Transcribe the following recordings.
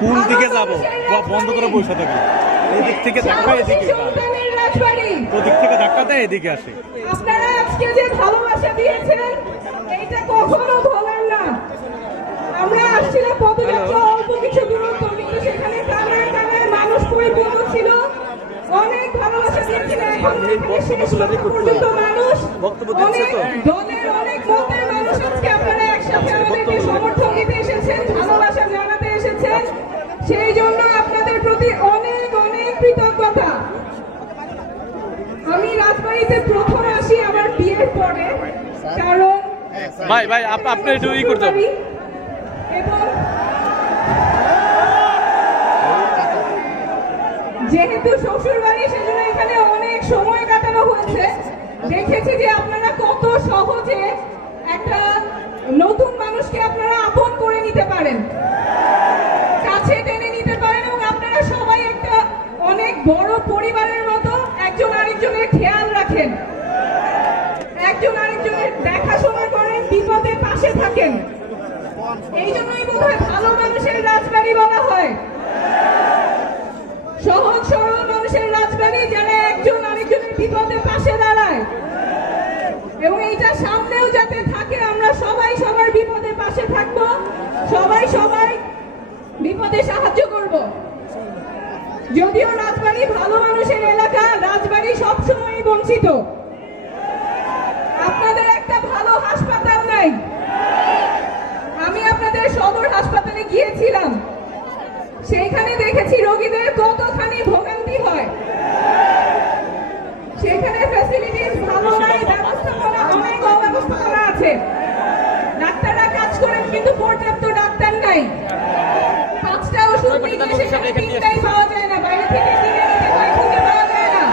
কোন দিকে যাব? বন্ধ করে বসে থাকি। এদিক থেকে ধাক্কা এদিকে ওদিক থেকে ধাক্কা দেয় এদিকে আসে। আপনারা আজকে যে ভালোবাসা দিয়েছেন এইটা কখনো ভোলেন না। আমরা আসছিলাম পদযাত্রা অল্প কিছু দূরত্ব কিন্তু সেখানে কানায় কানায় মানুষ পরিপূর্ণ ছিল। অনেক ভালোবাসা দিয়েছিলেন এখন পর্যন্ত মানুষ অনেক দলের রাজবাড়িতে প্রথম আসি আমার বিয়ের পরে কারণ ভাই ভাই আপনি একটু ই করতে এবং যেহেতু শ্বশুর বাড়ি সেজন্য এখানে অনেক সময় কাটানো হয়েছে। দেখেছি যে আপনারা কত সহজে একটা নতুন মানুষকে আপনারা আপন করে নিতে পারেন। কাছে টেনে নিতে পারেন এবং আপনারা সবাই একটা অনেক বড় পরিবারের মতো রাখেন একজন আরেকজনের দেখাশোনা করেন, বিপদে পাশে থাকেন। এই জন্যই বোধ হয় ভালো মানুষের রাজবাড়ি বলা হয়। সহজ, সরল মানুষের রাজবাড়ি যারা একজন আরেকজনের বিপদে পাশে দাঁড়ায়। এবং এইটা সামনেও যাতে থাকে, আমরা সবাই সবার বিপদে পাশে থাকব, সবাই সবাই বিপদে সাহায্য করব। যদিও রাজবাড়ি ভালো মানুষের এলাকা, রাজবাড়ি সবসময় বঞ্চিত। আপনাদের একটা ভালো হাসপাতাল নাই। আমি আপনাদের সদর হাসপাতালে গিয়েছিলাম। সেইখানে দেখেছি রোগীদের কতখানি ভোগান্তি হয়। সেখানে ফ্যাসিলিটিস ভালো নাই ব্যবস্থাপনা অনেক অব্যবস্থাপনা আছে। ডাক্তাররা কাজ করেন কিন্তু পর্যাপ্ত ডাক্তার নাই। পাঁচটা ওষুধ নিলে সেখানে তিনটাই পাওয়া যায় না বাইরে থেকে কিনে নিতে হয় খুঁজে পাওয়া যায় না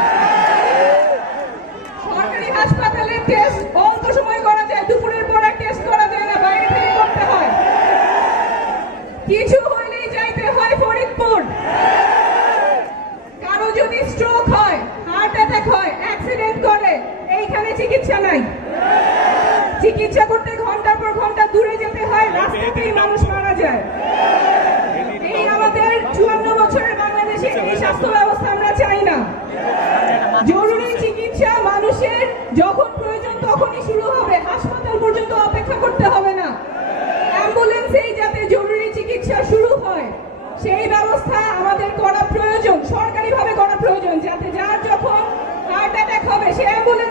সরকারি হাসপাতালে টেস্ট অল্প সময় করা যায় দুপুরের পর আর টেস্ট করা যায় না বাইরে থেকে করতে হয় কিছু হইলেই যাইতে হয় ফরিদপুর কারও যদি স্ট্রোক হয় হার্ট অ্যাটাক হয় অ্যাক্সিডেন্ট করে এইখানে চিকিৎসা নাই। চিকিৎসা করতে ঘণ্টার পর ঘণ্টা দূরে যেতে হয় রাস্তাতেই মানুষ মারা যায়। এই আমাদের চুয়ান্ন বছরের বাংলাদেশে এই স্বাস্থ্য ব্যবস্থা আমরা চাই না। জরুরি চিকিৎসা মানুষের যখন প্রয়োজন তখনই শুরু হবে হাসপাতাল পর্যন্ত অপেক্ষা করতে হবে না। অ্যাম্বুলেন্সেই যাতে জরুরি চিকিৎসা শুরু হয় সেই ব্যবস্থা আমাদের করা প্রয়োজন সরকারিভাবে করা প্রয়োজন যাতে যার